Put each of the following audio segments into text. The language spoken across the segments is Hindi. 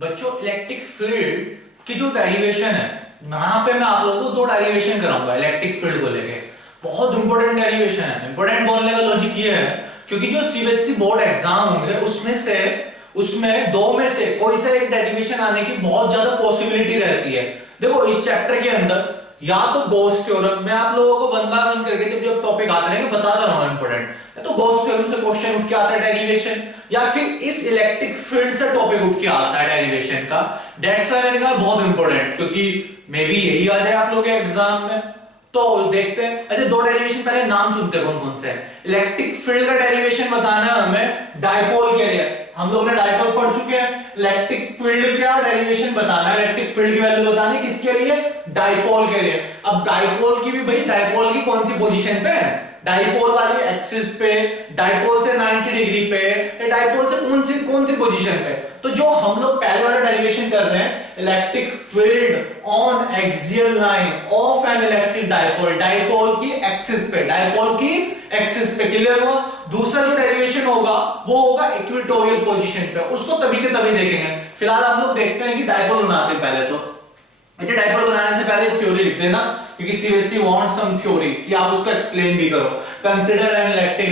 बच्चों इलेक्ट्रिक फील्ड की जो डेरिवेशन है, यहाँ पे मैं आप लोगों को दो डेरिवेशन कराऊंगा इलेक्ट्रिक फील्ड को लेके। बहुत इंपॉर्टेंट डेरिवेशन है। इंपॉर्टेंट बोलने का लॉजिक ये है क्योंकि जो सीबीएसई बोर्ड एग्जाम होंगे उसमें दो में से कोई सा एक डेरिवेशन आने की बहुत ज्यादा पॉसिबिलिटी रहती है। देखो इस चैप्टर के अंदर या तो गॉस थ्योरम, मैं आप लोगों को वन बाय वन करके जब जब टॉपिक आते रहेंगे बताता रहूंगा इंपॉर्टेंट, तो गॉस थ्योरम से क्वेश्चन उठ के आता है डेरिवेशन, या फिर इस इलेक्ट्रिक फील्ड से टॉपिक उठ के आता है डेरिवेशन का। दैट्स व्हाई मैंने कहा बहुत इंपॉर्टेंट, क्योंकि मे बी यही आ जाए आप लोग के एग्जाम में। तो देखते हैं। अच्छा, दो डेरिवेशन पहले नाम सुनते हैं कौन कौन से हैं। इलेक्ट्रिक फील्ड का डेरिवेशन बताना है हमें डाइपोल के लिए, हम लोग ने डाइपोल पढ़ चुके हैं। इलेक्ट्रिक फील्ड का डेरिवेशन बताना है, इलेक्ट्रिक फील्ड की वैल्यू बतानी है किसके लिए, डाइपोल के लिए। अब डाइपोल की भी भाई, डाइपोल की कौन सी पोजीशन पे है, डाइपोल वाली एक्सिस पे, डाइपोल से 90 डिग्री पे, डाइपोल से कौन सी पोजीशन पे। तो जो हम लोग पहले वाला डेरिवेशन कर रहे हैं, electric field on axial line of an electric dipole, dipole की एक्सिस पे, डाइपोल की एक्सिस पे। क्लियर हुआ। दूसरा जो डेरिवेशन होगा वो होगा इक्वेटोरियल पोजीशन पे, उसको तभी के तभी देखेंगे। फिलहाल हम लोग देखते हैं कि डाइपोल बनाते हैं पहले। तो अच्छा, डाइपोल बनाने से पहले थ्योरी लिख देना, क्योंकि सीबीएसई वांट सम थ्योरी कि आप उसको एक्सप्लेन भी करो। Consider an electric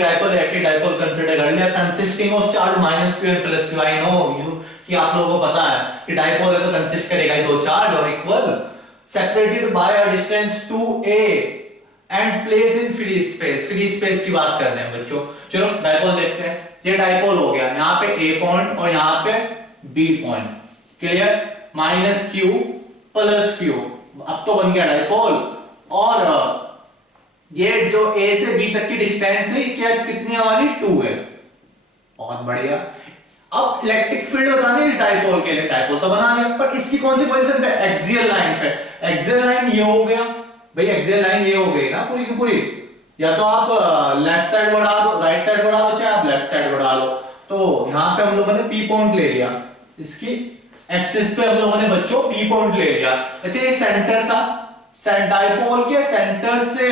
dipole consider कर लिया, consisting of charge -q and +q। I know you कि आप लोगों को पता है कि डाइपोल है तो कंसिस्ट करेगा दो चार्ज और equal, separated by a distance 2a and place in free space. Free space की बात कर रहे हैं बच्चों। चलो डाइपोल देखते हैं। ये डाइपोल हो गया, यहां पे a पॉइंट और यहां पे b point. Clear. -q + q, अब तो बन गया डाइपोल। और ये जो a से b तक की डिस्टेंस है क्या कितनी हमारी 2 है। बहुत बढ़िया। अब इलेक्ट्रिक फील्ड बतानी है डाइपोल के लिए, डाइपोल तो बना लिया, पर इसकी कौन सी पोजीशन पे, एक्सियल लाइन पे। एक्सियल लाइन ये हो गया भाई, एक्सियल लाइन ये हो गई ना पूरी की पूरी। या तो आप लेफ्ट साइड बढ़ा दो, राइट साइड बढ़ा दो, चाहे आप लेफ्ट साइड बढ़ा लो। तो यहां पे हम लोगों ने p पॉइंट ले लिया, इसकी एक्सिस पे हम लोगों ने बच्चों p पॉइंट ले लिया। अच्छा, ये सेंटर था, डाइपोल के सेंटर से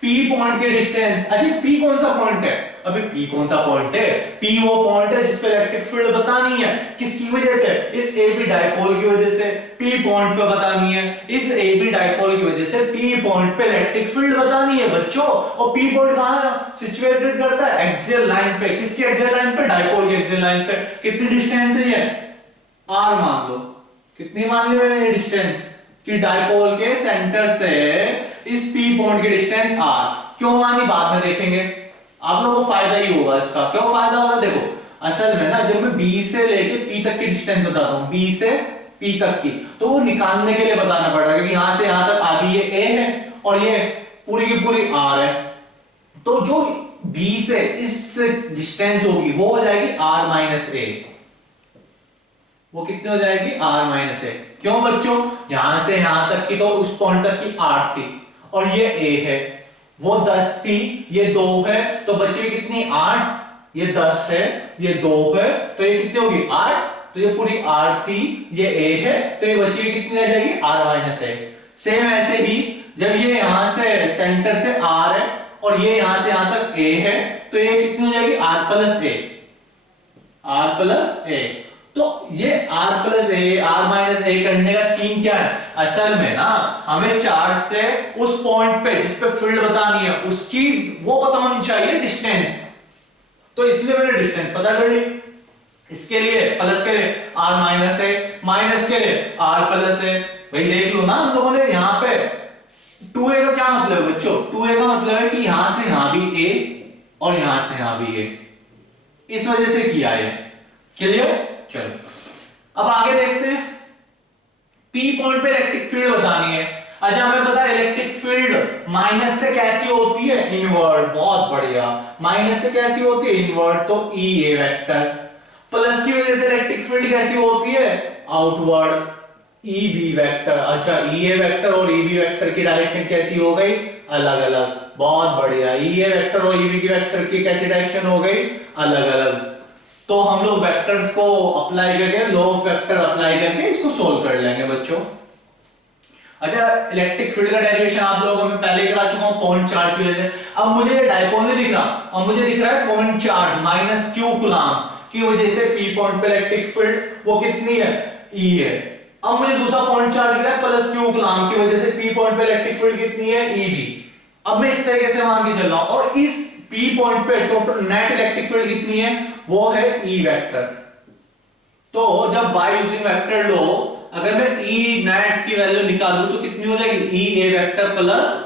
p पॉइंट की डिस्टेंस। अच्छा, p कौन सा पॉइंट है, अभी p कौन सा पॉइंट है, p वो पॉइंट है जिस पे इलेक्ट्रिक फील्ड बतानी है। किसकी वजह से, इस AB डाइपोल की वजह से p पॉइंट पे बतानी है। इस AB डाइपोल की वजह से p पॉइंट पे इलेक्ट्रिक फील्ड बतानी है बच्चों। और p पॉइंट कहां सिचुएटेड करता है, एक्सियल लाइन पे। किसकी एक्सियल लाइन पे, डाइपोल की एक्सियल लाइन पे। कितनी डिस्टेंस है ये, r मान लो। कितनी मान ली मैंने ये डिस्टेंस, कि डाइपोल के सेंटर से इस p पॉइंट की डिस्टेंस r। क्यों मानी बाद में देखेंगे, आप लोगों को फायदा ही होगा इसका। क्यों फायदा होगा, देखो असल में ना जब मैं b से लेके p तक की डिस्टेंस बताता हूं, b से p तक की, तो वो निकालने के लिए बताना पड़ रहा है, क्योंकि यहां से यहां तक आधी ये a है और ये पूरी की पूरी r है। तो जो b से इस डिस्टेंस होगी वो हो जाएगी r - a। वो कितनी हो जाएगी, r - a। क्यों बच्चों, यहां से यहां तक की तो उस पॉइंट तक की 8 थी और ये a है, वो 10 थी, ये 2 है, तो बची कितनी 8, ये 10 है, ये 2 है, तो ये कितनी होगी 8, तो ये पूरी 8 थी, ये a है, तो ये बची कितनी रह जाएगी r - a। सेम ऐसे ही जब ये यहां से सेंटर से r है और ये यहां से यहां तक a है, तो ये कितनी हो जाएगी r + a। तो ये r + a, r - a करने का सीन क्या है, असल में ना हमें चार्ज से उस पॉइंट पे जिस पे फील्ड बतानी है उसकी वो पता होनी चाहिए डिस्टेंस। तो इसलिए मैंने डिस्टेंस पता कर ली। इसके लिए प्लस के लिए r - a, माइनस के लिए r + a। भाई देख लो ना हम लोगों ने यहां पे 2a का क्या मतलब है बच्चों, 2a का मतलब है कि यहां से यहां भी a और यहां से यहां भी a, इस वजह से किया है। क्लियर। चलो अब आगे देखते हैं। p पॉइंट पे इलेक्ट्रिक फील्ड बतानी है। अच्छा, हमें पता है इलेक्ट्रिक फील्ड माइनस से कैसी होती है, इनवर्ड। बहुत बढ़िया, माइनस से कैसी होती है, इनवर्ड। तो EA वेक्टर। प्लस की वजह से इलेक्ट्रिक फील्ड कैसी होती है, आउटवर्ड, EB वेक्टर। अच्छा, EA वेक्टर और EB वेक्टर की डायरेक्शन कैसी हो गई, अलग अलग। बहुत बढ़िया, EA वेक्टर और EB की वेक्टर की कैसी डायरेक्शन हो गई, अलग अलग। तो हम लोग वेक्टर्स को अप्लाई करके, लॉ ऑफ वेक्टर अप्लाई करके इसको सोल्व कर लेंगे बच्चों। अच्छा, इलेक्ट्रिक फील्ड का डेरिवेशन आप लोगों को मैं पहले करा चुका हूं पॉइंट चार्ज की वजह से। अब मुझे ये डाइपोल नहीं दिख रहा, अब मुझे दिख रहा है पॉइंट चार्ज -q कूलम की वजह से p पॉइंट पे इलेक्ट्रिक फील्ड वो कितनी है, ई है। अब मुझे दूसरा पॉइंट चार्ज दिख रहा है प्लस क्यू कूलम्ब की वजह से पी पॉइंट पे इलेक्ट्रिक फील्ड कितनी है, ई बी। अब मैं इस तरीके से मान के चल रहा हूं और इस पी पॉइंट पे टोटल नेट इलेक्ट्रिक फील्ड कितनी है, वो है ई वेक्टर। तो जब बाय यूजिंग वेक्टर लो अगर मैं ई नेट की वैल्यू निकालूं तो कितनी हो जाएगी, E A vector plus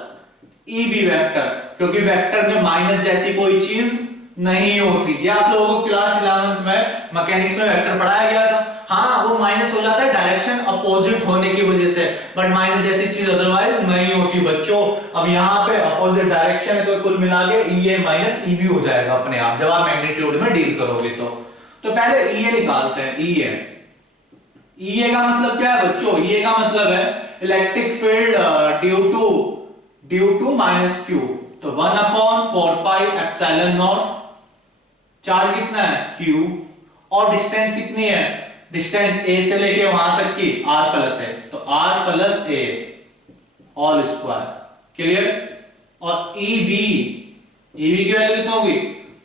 E B vector, क्योंकि वेक्टर में माइनस जैसी कोई चीज नहीं होती। ये आप लोगों को क्लास 11th में मैकेनिक्स में वेक्टर पढ़ाया गया था। हाँ वो माइनस हो जाता है डायरेक्शन अपोजिट होने की वजह से, बट माइनस जैसी चीज अदरवाइज नहीं होती बच्चों। अब यहाँ पे अपोजिट डायरेक्शन है तो कुल मिला के ई ए माइनस ई बी हो जाएगा अपने आप जब आप मैग्नीट्यूड में डील करोगे। तो पहले ई ए निकालते हैं। ई ए का मतलब क्या है बच्चों, ई ए का मतलब है electric field due to minus Q. तो 1/4πε0 चार्ज कितना है Q और डिस्टेंस कितनी है, डिस्टेंस A से लेके वहां तक की R प्लस है, तो R plus A whole square. Clear. और EB की वैल्यू कितनी होगी,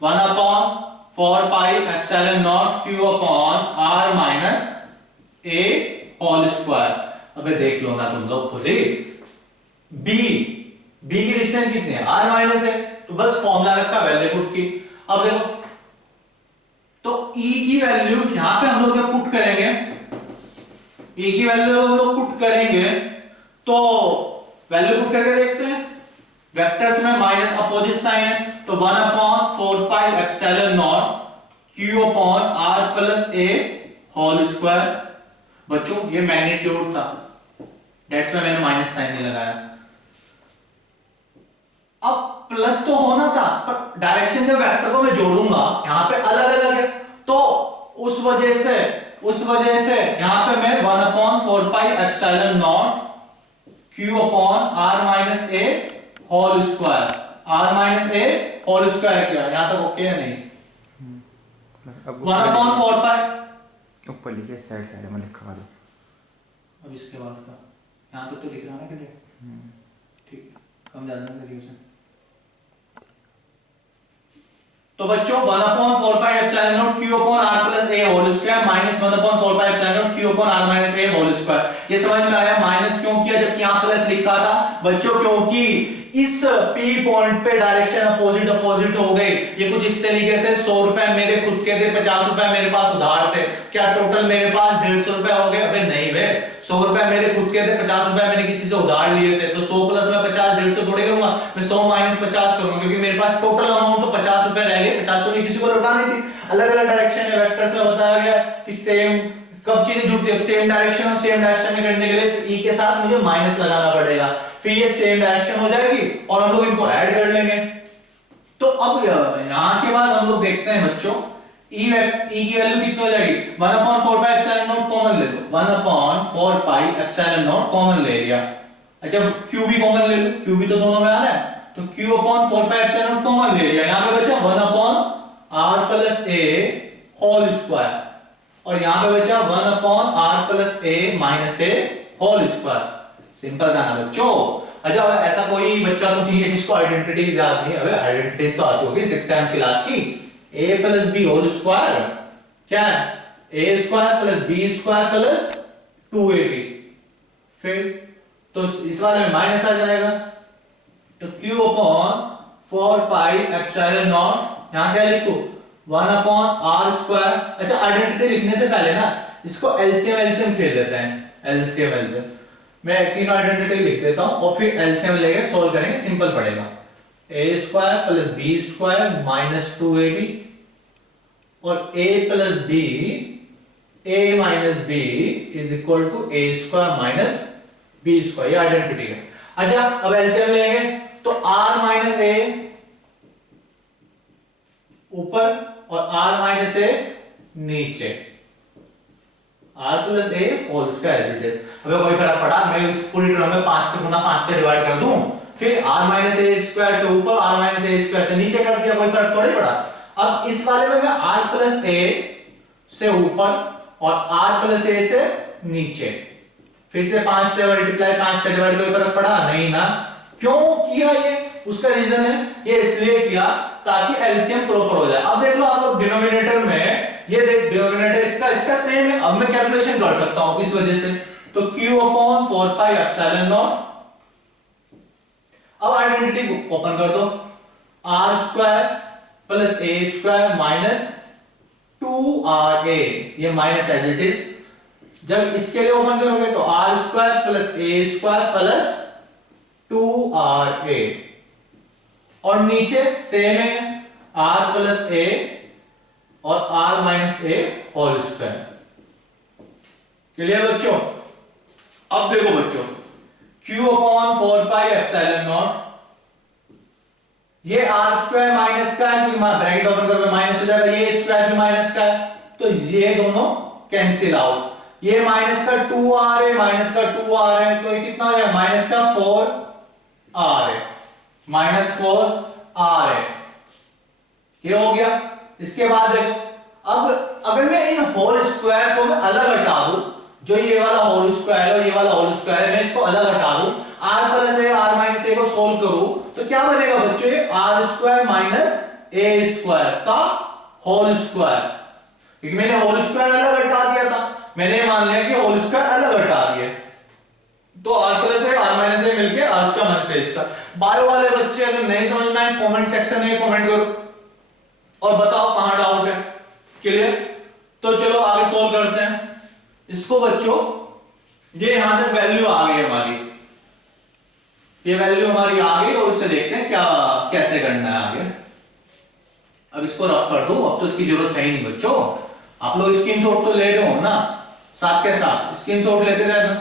1/4πε0 Q upon R minus A whole square. अबे देख लो ना तुम लोग खुद ही। B की डिस्टेंस कितनी है, R माइनस है, तो बस फॉर्मूला रखा वैल्यू पुट की। अब देखो तो E की वैल्यू यहां पे हम लोग जब पुट करेंगे, E की वैल्यू हम लोग पुट करेंगे तो वैल्यू पुट करके देखते हैं। वेक्टर्स में माइनस अपोजिट साइन है, तो 1/4πε0 Q upon R plus A whole square. बच्चों ये मैग्नीट्यूड था, डेट्स में मैंने माइनस साइन नहीं लगाया। अब प्लस तो होना था पर डायरेक्शन जब वेक्टर को मैं जोड़ूंगा यहां पे अलग अलग है, तो उस वजह से यहां पे मैं 1/4πε0 Q upon R minus A whole square, R minus A whole square किया। यहां तक ओके है नहीं, 1/4π ऊपर लिखे साइड में लिखवा दो। अब इसके बाद का यहां तक तो लिख रहा है ना कि ठीक है, कम ज्यादा ना करिए उसे। तो बच्चों 1/4πε0 Q upon R plus A whole square minus 1/4πε0 Q upon R minus A whole square. ये समझ में आया माइनस क्यों किया जबकि यहां प्लस लिखा था बच्चों, क्योंकि इस P पॉइंट पे डायरेक्शन अपोजिट हो गई। ये कुछ इस तरीके से 100 रुपए मेरे खुद के थे, 50 रुपए मेरे पास उधार थे, क्या टोटल मेरे पास 150 रुपए हो गए। अबे नहीं बे, 100 रुपए मेरे खुद के थे, 50 रुपए मैंने किसी से उधार लिए थे, तो 100 प्लस में 50 150 थोड़े करूंगा, मैं 100 माइनस 50 करूंगा, क्योंकि मेरे पास टोटल अमाउंट तो 50 रुपए रह गए। 50 तो नहीं किसी को लौटानी थी। अलग अलग डायरेक्शन में वेक्टर्स में बताया गया कि सेम कब चीजें जुड़ती है, सेम डायरेक्शन और सेम डायरेक्शन में करने के लिए E के साथ मुझे माइनस लगाना पड़ेगा, फिर ये सेम डायरेक्शन हो जाएगी और हम लोग इनको ऐड कर लेंगे। तो अब यहां के बाद हम लोग देखते हैं बच्चों E की वैल्यू कितनी हो जाएगी, 1/4πε0 कॉमन ले लो, 1/4πε0 कॉमन ले लिया। अच्छा Q भी कॉमन ले लो, Q भी तो दोनों में आ रहा है, तो Q/4πε0 कॉमन ले लिया। यहां पे बचा 1/R plus A whole square और यहां पे बचा 1/R plus A minus A whole square. Simple था ना बच्चों। अच्छा ऐसा कोई बच्चा तो ठीक है जिसको आइडेंटिटीज याद नहीं है, अबे आइडेंटिटीज तो आती होगी 6th 7th क्लास की। A plus B whole square क्या है, A square plus B square plus 2AB। फिर तो इस वाले में माइनस आ जाएगा, तो Q अपॉन 4πε0 यहां क्या लिखो 1/R स्क्वायर। अच्छा आइडेंटिटी लिखने से पहले ना इसको एलसीएम खेल लेते हैं। एलसीएम मैं तीनों आइडेंटिटी लिख देता हूं और फिर एलसीएम लेके सॉल्व करेंगे, सिंपल पड़ेगा। A square plus B square minus 2AB और A plus B A minus B is equal to A square minus B square, ये आइडेंटिटी है। अच्छा अब एलसीएम लेंगे तो R माइनस A ऊपर और R माइनस A नीचे, R plus A whole square as it is. अबे कोई फर्क पड़ा, मैं इस पूरी टर्म में 5 से गुना 5 से डिवाइड कर दूं, फिर R माइनस A स्क्वायर से ऊपर R माइनस A स्क्वायर से नीचे कर दिया, कोई फर्क थोड़ी पड़ा। अब इस वाले में मैं R प्लस A से ऊपर और R प्लस A से नीचे, फिर से 5 से मल्टीप्लाई 5 से डिवाइड, कोई फर्क पड़ा नहीं ना। क्यों किया ये, उसका रीजन है ये इसलिए किया ताकि एलसीएम प्रॉपर हो जाए। अब देख लो आप लोग डिनोमिनेटर में, ये देख डिनोमिनेटर इसका सेम है, अब मैं कैलकुलेशन कर सकता हूं इस वजह से, तो q upon 4 pi epsilon not. अब आइडेंटिटी ओपन कर दो, r square plus a square minus 2ra, ये माइनस एज इट इज। जब इसके लिए ओपन करोगे तो r square plus a square plus 2ra, और नीचे सेम है r प्लस a और r minus a whole square. Clear बच्चों? अब देखो बच्चों, q upon 4 pi epsilon naught, ये r स्क्वायर माइनस का है क्योंकि ब्रैकेट ओपन करके माइनस हो जाएगा, ये स्क्वायर भी माइनस का है, तो ये दोनों कैंसिल आउट। ये माइनस का 2r है, माइनस का 2r है, तो ये कितना हो जाएगा माइनस का 4r है, माइनस 4r है, ये हो गया। इसके बाद देखो, अब अगर मैं इन होल स्क्वायर को मैं अलग हटा दूं, जो ये वाला होल स्क्वायर है और ये वाला होल स्क्वायर है, मैं इसको अलग हटा दूं, r plus a r minus a को सोल्व करूं तो क्या बनेगा बच्चों, ये r square minus a square का होल स्क्वायर, क्योंकि मैंने होल स्क्वायर अलग हटा दिया था, मैंने मान लिया कि होल स्क्वायर अलग हटा दिए, तो r plus a r minus a मिलके r square minus a square. Bio वाले बच्चे अगर नहीं समझ में आए कमेंट सेक्शन में कमेंट करो और बताओ कहां डाउट है। क्लियर? तो चलो आगे सोल्व करते हैं इसको बच्चों। ये यहां तक वैल्यू आ गई हमारी, ये वैल्यू हमारी आ गई, और इससे देखते हैं क्या कैसे करना है आगे। अब इसको रफ कर दो, अब तो इसकी जरूरत है ही नहीं बच्चों, आप लोग स्क्रीनशॉट तो ले रहे हो ना, साथ के साथ स्क्रीनशॉट लेते रहना।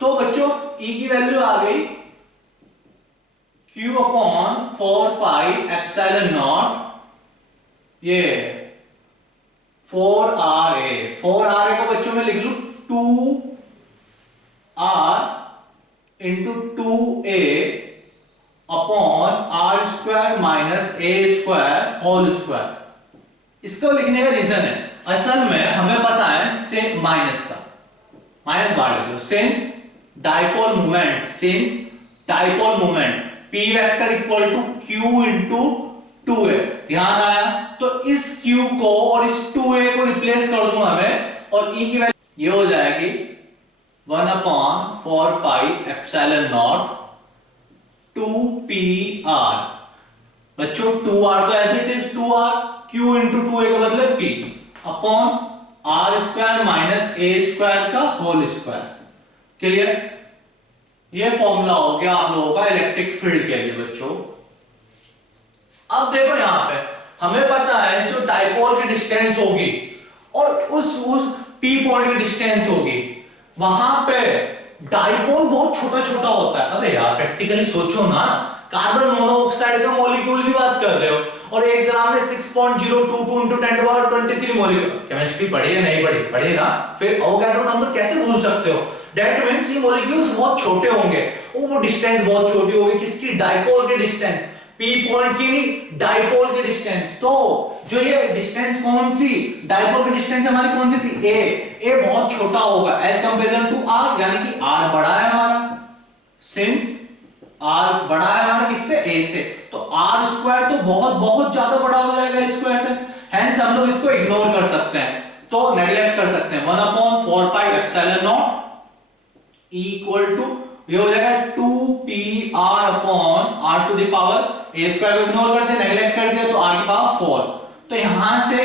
तो बच्चों e की वैल्यू आ गई q upon 4 pi epsilon naught, ये 4ra, 4ra को बच्चों में लिख लूं 2r into 2a upon r square minus a square whole square. इसको लिखने का रीजन है, असल में हमें पता है से माइनस का, माइनस बाहर लिख लो, since dipole moment p vector equal to q into 2a, ध्यान आया? तो इस q को और इस 2a को रिप्लेस कर दूंगा मैं, और e की वैल्यू ये हो जाएगी 1 upon 4 pi epsilon not 2pr। बच्चों 2r तो as it is 2r, q into 2a का मतलब p upon r square minus a square का होल स्क्वायर। क्लियर? ये फॉर्मूला हो गया आप लोगों का इलेक्ट्रिक फील्ड के लिए बच्चों। अब देखो यहां पे हमें पता है जो डाइपोल की डिस्टेंस होगी और उस p पॉइंट की डिस्टेंस होगी, वहां पे डाइपोल बहुत छोटा छोटा होता है। अबे यार प्रैक्टिकली सोचो ना, कार्बन मोनोऑक्साइड का मॉलिक्यूल की बात कर रहे हो और 1 ग्राम में 6.022 into 10⁻23 मॉलिक्यूल। केमिस्ट्री पढ़ी है नहीं पढ़ी? पढ़ी ना? फिर अवोगाड्रो नंबर कैसे भूल सकते हो? दैट मींस ये मॉलिक्यूल्स बहुत छोटे होंगे, वो डिस्टेंस बहुत छोटी होगी। किसकी? डाइपोल की डिस्टेंस, p पॉइंट की नहीं, डाइपोल की डिस्टेंस। तो जो ये डिस्टेंस कौन सी, डाइपोल की डिस्टेंस हमारी कौन सी थी? a बहुत छोटा होगा एज कंपेरिजन टू r, यानी कि r बड़ा है हमारा, सिंस r बड़ा है हमारा किससे? a से, तो r स्क्वायर तो बहुत बहुत ज्यादा बड़ा हो जाएगा स्क्वायर से, हेंस हम लोग इसको इग्नोर कर सकते हैं, तो नेगलेक्ट कर सकते हैं। 1 upon 4 pi epsilon naught E equal to ये हो जाएगा 2pr upon r to the power a square को इग्नोर कर दिया, नेगलेक्ट कर दिया, तो r की पावर 4। तो यहां से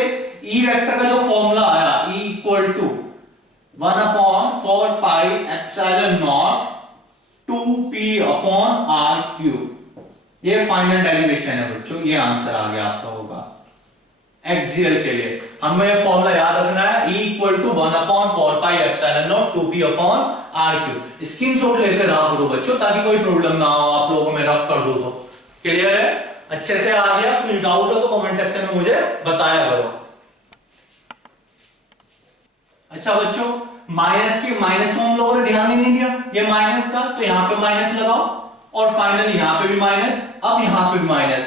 E वेक्टर का जो फॉर्मूला आया E equal to 1 upon 4 pi epsilon naught 2p upon r cube. ये फाइनल डेरिवेशन है बच्चों, ये आंसर आ गया आप लोगों का एक्सियल के लिए। हमें फॉर्मूला याद रखना है E equal to 1 upon 4 pi epsilon naught 2p upon r cube. Screenshot लेते रहा करो बच्चों ताकि कोई प्रॉब्लम ना हो आप लोगों को, मैं रफ कर दूं तो। क्लियर है? अच्छे से आ गया? कुछ डाउट हो तो कमेंट सेक्शन में मुझे बताया करो। अच्छा बच्चों, माइनस तो हम लोगों ने ध्यान ही नहीं दिया, ये माइनस था तो यहां पे माइनस लगाओ, और फाइनली यहां पे भी माइनस, अब यहां पे भी माइनस।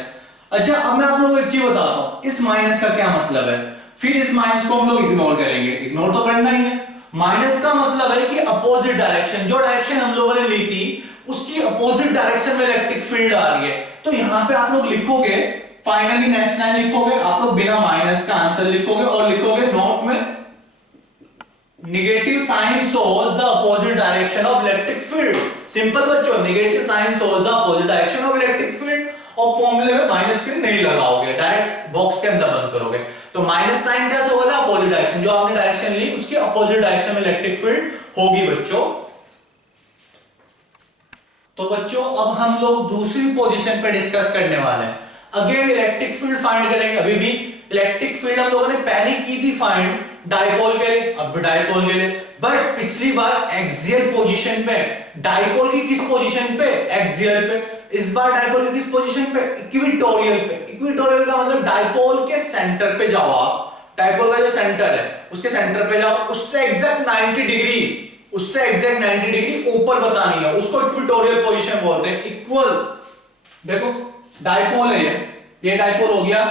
अच्छा अब मैं आप लोगों को एक चीज बताता हूं, इस माइनस का क्या मतलब है। फिर इस माइनस को हम लोग इग्नोर करेंगे, इग्नोर तो करना ही है। माइनस का मतलब है कि अपोजिट डायरेक्शन, जो डायरेक्शन हम लोगों ने ली थी उसकी अपोजिट डायरेक्शन में इलेक्ट्रिक फील्ड आ रही है। तो यहां पे आप लोग लिखोगे, फाइनली नेक्स्ट लाइन लिखोगे, आप लोग बिना माइनस का आंसर लिखोगे और लिखोगे नोट में negative sign shows the opposite direction of electric field. Simple बच्चों, negative sign shows the opposite direction of electric field. और फॉर्मूले में माइनस फिर नहीं लगाओगे, डायरेक्ट बॉक्स के अंदर बंद करोगे। तो माइनस साइन क्या होगा ना, अपोजिट डायरेक्शन, जो आपने डायरेक्शन ली उसकी अपोजिट डायरेक्शन में इलेक्ट्रिक फील्ड होगी बच्चों। तो बच्चों अब हम लोग दूसरी पोजीशन पे डिस्कस करने वाले हैं। अगेन इलेक्ट्रिक फील्ड फाइंड करेंगे। अभी भी इलेक्ट्रिक फील्ड हम लोगों ने पहले की थी फाइंड डाइपोल के लिए, अब भी डाइपोल के लिए, बट पिछली बार एक्सियल पोजीशन पे। डाइपोल की किस पोजीशन पे, एक्सियल पे। इस बार डाइपोल की किस पोजीशन पे, इक्विटोरियल पे। इक्विटोरियल का मतलब डाइपोल के सेंटर पे जाओ आप, डाइपोल का जो सेंटर है उसके सेंटर पे जाओ, उससे एग्जैक्ट 90 डिग्री, उससे एग्जैक्ट 90 डिग्री ऊपर बतानी है, उसको इक्विटोरियल पोजीशन बोलते हैं। इक्वल, देखो डाइपोल है ये डाइपोल हो गया,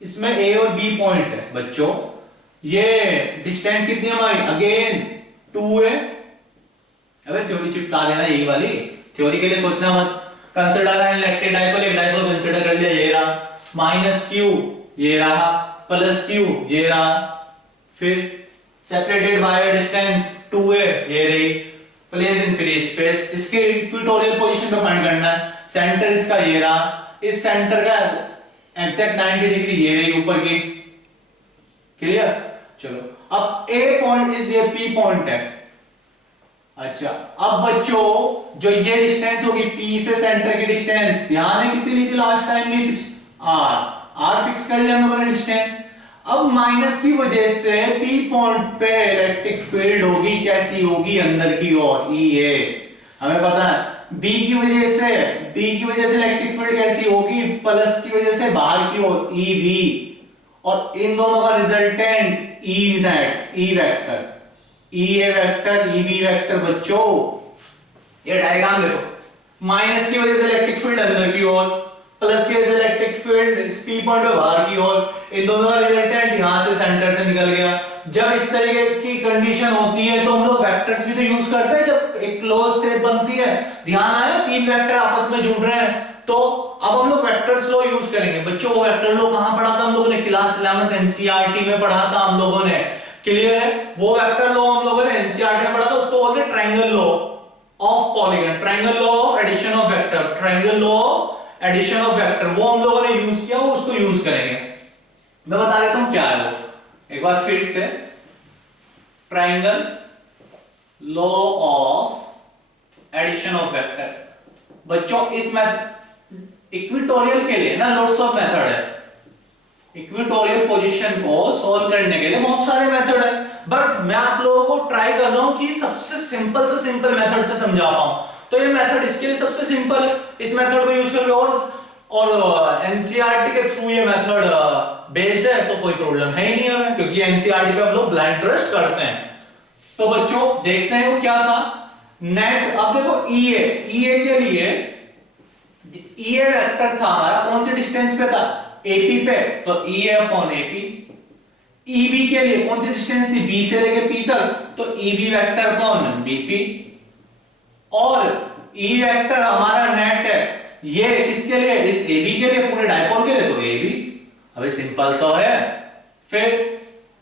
इसमें ए और बी पॉइंट है बच्चों। ये डिस्टेंस कितनी है हमारी, अगेन 2 है। अबे थ्योरी चिपका देना यही वाली, थ्योरी के लिए सोचना मत। कंसीडर एन इलेक्ट्रिक डाइपोल, एक डाइपोल कंसीडर कर लिया, ये रहा, माइनस क्यू ये रहा, प्लस क्यू ये रहा, फिर सेपरेटेड बाय डिस्टेंस 2 है ये रही, प्लेस इन फ्री स्पेस। इसके इक्विटोरियल पोजीशन पे फाइंड करना है। सेंटर इसका ये रहा, इस सेंटर का एग्जैक्ट 90 डिग्री ये रही ऊपर की। क्लियर? चलो अब ए पॉइंट इस ये पी पॉइंट है। अच्छा अब बच्चों जो ये डिस्टेंस होगी पी से सेंटर की डिस्टेंस, ध्यान है कितनी ली थी लास्ट टाइम भी, आर फिक्स कर लिया हम लोगों ने डिस्टेंस। अब माइनस की वजह से पी पॉइंट पे इलेक्ट्रिक फील्ड होगी, कैसी होगी, अंदर की ओर, ई ए हमें पता है। बी की वजह से इलेक्ट्रिक फील्ड कैसी होगी, प्लस की वजह से बाहर की ओर, ई बी। और इन दोनों का resultant E net, E vector, E A vector, E B vector. बच्चों ये डायग्राम देखो, माइनस की वजह से इलेक्ट्रिक फील्ड अंदर की ओर, प्लस की वजह से इलेक्ट्रिक फील्ड इस पी पॉइंट पे बाहर की ओर। इन दोनों का रिजल्टेंट यहां से सेंटर से निकल गया। जब इस तरीके की कंडीशन होती है तो हम लोग वेक्टर्स भी तो यूज करते हैं जब एक क्लोज शेप बनती है। ध्यान आया, 3 वेक्टर आपस में जुड़ रहे हैं, तो अब हम लोग वेक्टर्स लॉ यूज करेंगे। बच्चों वो वेक्टर लॉ कहां पढ़ा था हम लोगों ने, क्लास 11th एनसीईआरटी में पढ़ा था हम लोगों ने। क्लियर है? वो वेक्टर लॉ हम लोगों ने एनसीईआरटी में पढ़ा था, उसको बोलते हैं triangle law of polygon, triangle law of addition of vector, triangle law of addition of vector. वो हम लोगों ने यूज किया, वो उसको यूज करेंगे। मैं बता देता हूं क्या है वो एक बार फिर से। Triangle law of addition of vector. बच्चों इस इक्विटोरियल के लिए ना लोट्स ऑफ मेथड है। इक्विटोरियल पोजीशन को सॉल्व करने के लिए बहुत सारे मेथड है, बट मैं आप लोगों को ट्राई कर रहा हूं कि सबसे सिंपल मेथड से समझा पाऊं। तो ये मेथड इसके लिए सबसे सिंपल है, इस मेथड को यूज करके। और एनसीईआरटी के थ्रू ये मेथड बेस्ड है, तो कोई प्रॉब्लम है ही नहीं हमें, क्योंकि एनसीईआरटी पे हम लोग ब्लाइंड ट्रस्ट करते हैं। तो बच्चों देखते हैं वो क्या था नेट। अब देखो ईए के लिए ईए वेक्टर था हमारा, कौन से डिस्टेंस पे था, एपी पे, तो ईए अपॉन एपी। ईबी के लिए कौन सी डिस्टेंस थी, बी से लेके पी तक, तो ईबी वेक्टर अपॉन बीपी। और ई वेक्टर हमारा नेट है, ये इसके लिए, इस AB के लिए, पूरे डायपोल के लिए, तो AB। अभी सिंपल तो है। फिर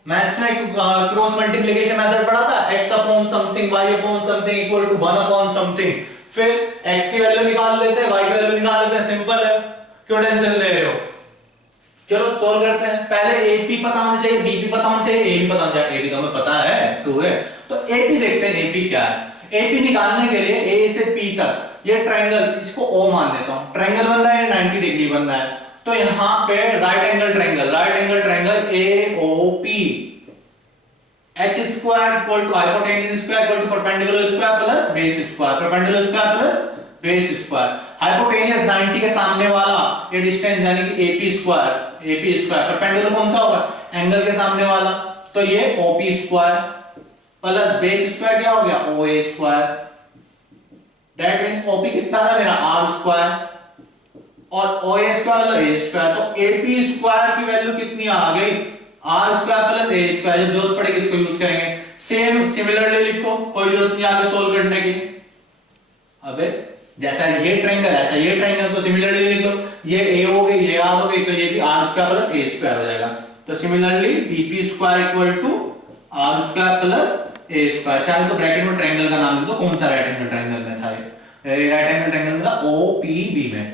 मैथ्स में क्रॉस मल्टीप्लिकेशन मेथड पढ़ा था, x upon something y upon something equal to 1 upon something. फिर x की वैल्यू निकाल लेते हैं, y की वैल्यू निकाल लेते हैं, सिंपल है, क्यों टेंशन ले रहे हो। चलो सॉल्व करते हैं। पहले AP पता होना चाहिए, BP पता होना चाहिए, AB पता होना चाहिए। AB तो हमें पता है 2 है, तो AP देखते हैं AP क्या है। AP निकालने के लिए A से P तक ये ट्रायंगल, इसको O मान लेता हूं, ट्रायंगल बन रहा है 90 डिग्री बन रहा है, तो यहां पे right angle triangle AOP, h square equal to hypotenuse square equal to perpendicular square plus base square, perpendicular square plus base square. Hypotenuse 90 के सामने वाला ये डिस्टेंस यानी कि AP स्क्वायर, परपेंडिकुलर कौन सा होगा, एंगल के सामने वाला, तो ये OP square plus base square क्या हो गया, OA square. That means OP कितना था मेरा, R स्क्वायर, और OA स्क्वायर मतलब A स्क्वायर। तो AP स्क्वायर की वैल्यू कितनी आ गई, R square plus A square. जब जरूरत पड़ेगी इसको यूज करेंगे। सेम सिमिलरली लिखो, कोई जरूरत नहीं आगे सोल्व करने की। अबे जैसा ये ट्रायंगल ऐसा ये ट्रायंगल, तो सिमिलरली लिख लो, ये a हो गई ये r हो गई, तो ये भी r square plus a square हो जाएगा। तो similarly pp square equal to r square plus a square. चाहे तो ब्रैकेट में ट्रायंगल का नाम लिख दो, कौन सा राइट एंगल ट्रायंगल में था ये, राइट एंगल ट्रायंगल में था OPB में।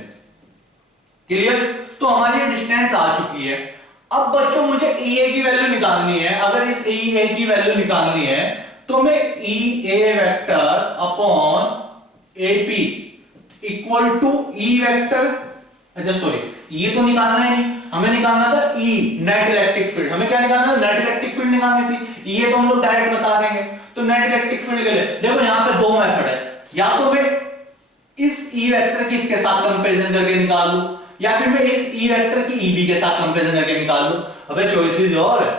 क्लियर? तो हमारी ये डिस्टेंस आ चुकी है। अब बच्चों मुझे EA की वैल्यू निकालनी है। अगर इस EA की वैल्यू निकालनी है तो मैं EA vector upon AP equal to E vector, अच्छा सॉरी ये तो निकालना है नहीं, हमें निकालना था E नेट इलेक्ट्रिक फील्ड। हमें क्या निकालना था? नेट इलेक्ट्रिक फील्ड निकालनी थी। ये तो हम लोग डायरेक्ट बता देंगे। तो नेट इलेक्ट्रिक फील्ड के लिए देखो यहाँ पे दो मेथड है, या तो मैं इस E वेक्टर की इसके साथ कंपैरिजन करके निकाल लूं, या फिर मैं इस E वेक्टर की EB के साथ कंपैरिजन करके निकाल लूं। अबे चॉइसेस और है,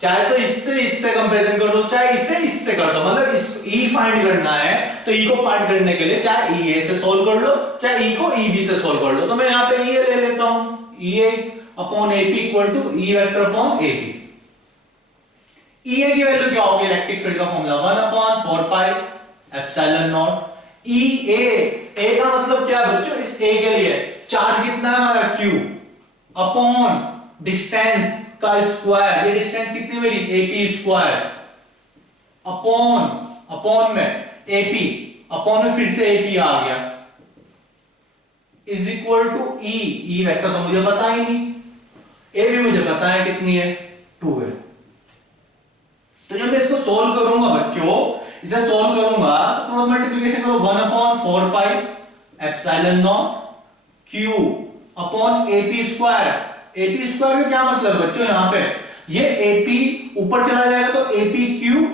चाहे तो इससे कंपैरिजन कर दो, चाहे इससे कर दो। मतलब इस E फाइंड करना है तो E को फाइंड करने के लिए चाहे EA से सॉल्व कर लो, चाहे E को EB से सॉल्व कर लो। तो मैं यहाँ पे EA ले लेता हूं, EA upon AP equal to E vector upon AP। EA की वैल्यू क्या होगी? इलेक्ट्रिक फील्ड का formula 1 upon 4 pi epsilon naught EA। A का मतलब क्या है बच्चों? इस A के लिए चार्ज कितना है हमारा Q अपॉन डिस्टेंस का स्क्वायर। ये डिस्टेंस कितनी मेरी AP स्क्वायर अपॉन में AP अपॉन में फिर से AP आ गया is equal to E vector तो मुझे पता ही नहीं, A भी मुझे पता है कितनी है 2 है। तो जब मैं इसको सोल्व करूंगा बच्चों, इसे सोल्व करूंगा तो क्रॉस मल्टीप्लिकेशन करो 1 upon 4 pi epsilon naught Q upon AP square. AP square का क्या मतलब बच्चों? यहां पे ये AP ऊपर चला जाएगा तो APQ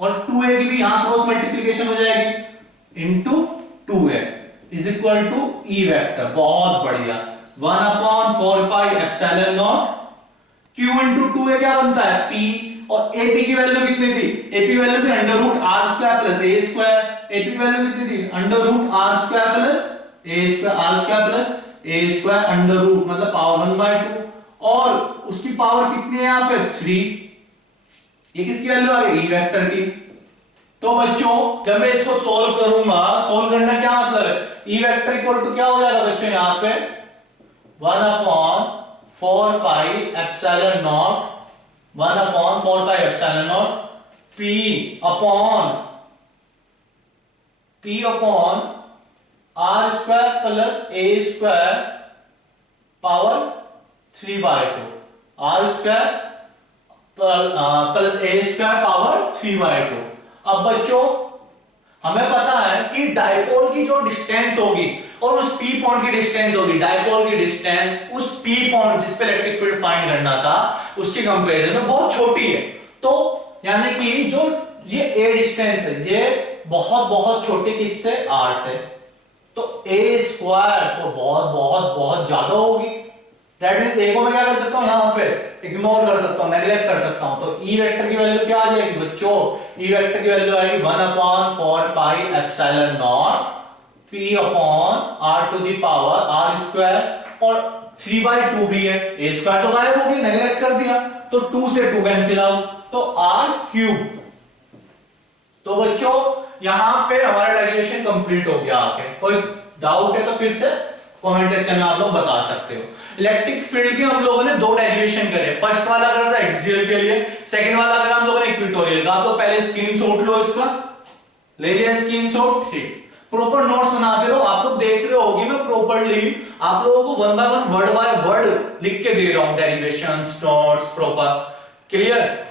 और 2a की भी यहां क्रॉस मल्टीप्लिकेशन हो जाएगी into 2a is equal to E vector. बहुत बढ़िया, 1 upon 4 pi epsilon naught Q into 2a क्या बनता है P, और AP की वैल्यू कितनी थी? AP वैल्यू थी under root r square plus a square. AP value कितनी थी? Under root r square plus a square, r square plus a square under root मतलब पावर 1/2, और उसकी पावर कितनी है यहाँ पे 3। ये किसकी वैल्यू आ गई? E वेक्टर की। तो बच्चों जब मैं इसको सोल्व करूंगा, सोल्व करना क्या मतलब है? E वेक्टर इक्वल टू क्या हो जाएगा बच्चों यहाँ पे 1 upon 4 pi epsilon not, 1 upon 4 pi epsilon naught P upon r square plus a square power 3/2, r square plus a square power 3/2। अब बच्चों हमें पता है कि डायपोल की जो डिस्टेंस होगी और उस P पॉइंट की डिस्टेंस होगी, डायपोल की डिस्टेंस उस P पॉइंट जिस पे इलेक्ट्रिक फील्ड फाइंड करना था उसके कंपैरिजन में बहुत छोटी है। तो यानी कि जो ये A डिस्टेंस है ये बहुत बहुत छोटी किससे? R से। तो A स्क्वायर तो बहुत बहुत बहुत ज्यादा होगी। दैट मींस A को मैं क्या कर सकता हूं? यहां पे इग्नोर कर सकता हूं, नेगलेक्ट कर सकता हूं। तो E वेक्टर की वैल्यू क्या आ जाएगी बच्चों? E वेक्टर की वैल्यू आएगी 1 upon 4 pi epsilon naught P upon r to the power r square, और 3/2 भी है, a स्क्वायर तो गायब हो गई, नेगलेक्ट कर दिया, तो 2 से 2 कैंसिल आउट, तो r क्यूब। तो बच्चों यहां पे हमारा डेरिवेशन कंप्लीट हो गया। आके कोई डाउट है तो फिर से कमेंट सेक्शन में आप लोग बता सकते हो। इलेक्ट्रिक फील्ड के हम लोगों ने दो डेरिवेशन करे, फर्स्ट वाला करा था एक्सियल के लिए, सेकंड वाला करा हम लोगों ने इक्वेटोरियल का। आप लोग पहले स्क्रीनशॉट लो, इसका ले लिया स्क्रीनशॉट, ठीक। प्रॉपर नोट्स बनाते रहो, आप लोग देख रहे होगे मैं प्रॉपरली आप लोगों को 1 बाय 1 वर्ड बाय वर्ड लिख के दे रहा हूं, डेरिवेशंस नोट्स प्रॉपर, क्लियर।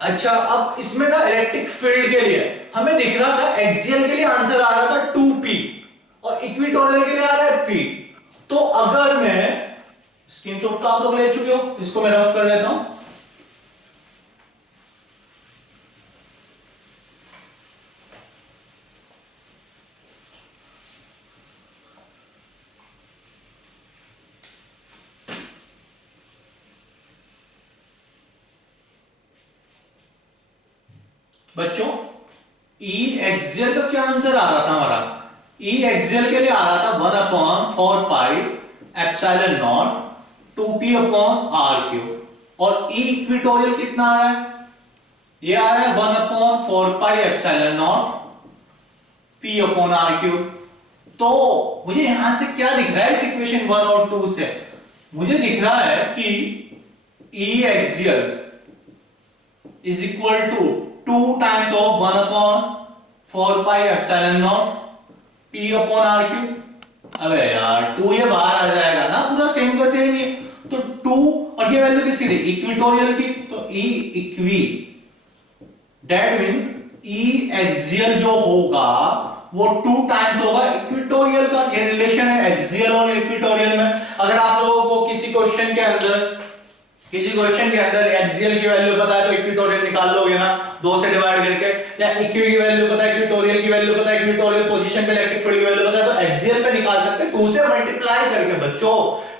अच्छा अब इसमें ना इलेक्ट्रिक फील्ड के लिए हमें दिख रहा था एक्सियल के लिए आंसर आ रहा था 2p और इक्वेटोरियल के लिए आ रहा है p। तो अगर मैं स्क्रीनशॉट तो आप लोग ले चुके हो, इसको मैं रफ कर देता हूं। बच्चों E एक्सियल का क्या आंसर आ रहा था हमारा? E एक्सियल के लिए आ रहा था 1 upon 4 pi epsilon naught 2p upon r cube, और E इक्वेटोरियल कितना आ रहा है ये आ रहा है 1/4πε0 p/r क्यूब। तो मुझे यहां से क्या दिख रहा है इस इक्वेशन 1 और 2 से? मुझे दिख रहा है कि E axial is equal to 2 times of 1/4πε0 p/r cube. अबे यार 2 ये बाहर आ जाएगा ना, पूरा सेम का सेम ही। तो 2 और ये वैल्यू किसकी थी? इक्वेटोरियल की। तो E equi that mean E axial जो होगा वो 2 टाइम्स होगा इक्वेटोरियल का। ये रिलेशन है एक्सियल और इक्वेटोरियल में। अगर आप लोगों को किसी क्वेश्चन के अंदर एक्सियल की वैल्यू पता है तो इक्वेटोरियल निकाल लोगे ना 2 से डिवाइड करके, या इक्वी की वैल्यू पता है, इक्वेटोरियल की वैल्यू पता है, इक्वेटोरियल पोजीशन पे इलेक्ट्रिक फील्ड की वैल्यू पता है, तो एक्सियल पे निकाल सकते हैं 2 से मल्टीप्लाई करके। बच्चों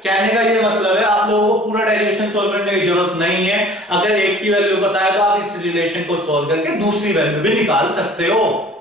कहने का ये मतलब है आप लोगों को पूरा डेरिवेशन सॉल्व करने की जरूरत नहीं है। अगर एक की वैल्यू पता है तो आप इस रिलेशन को सॉल्व करके दूसरी वैल्यू भी निकाल सकते हो।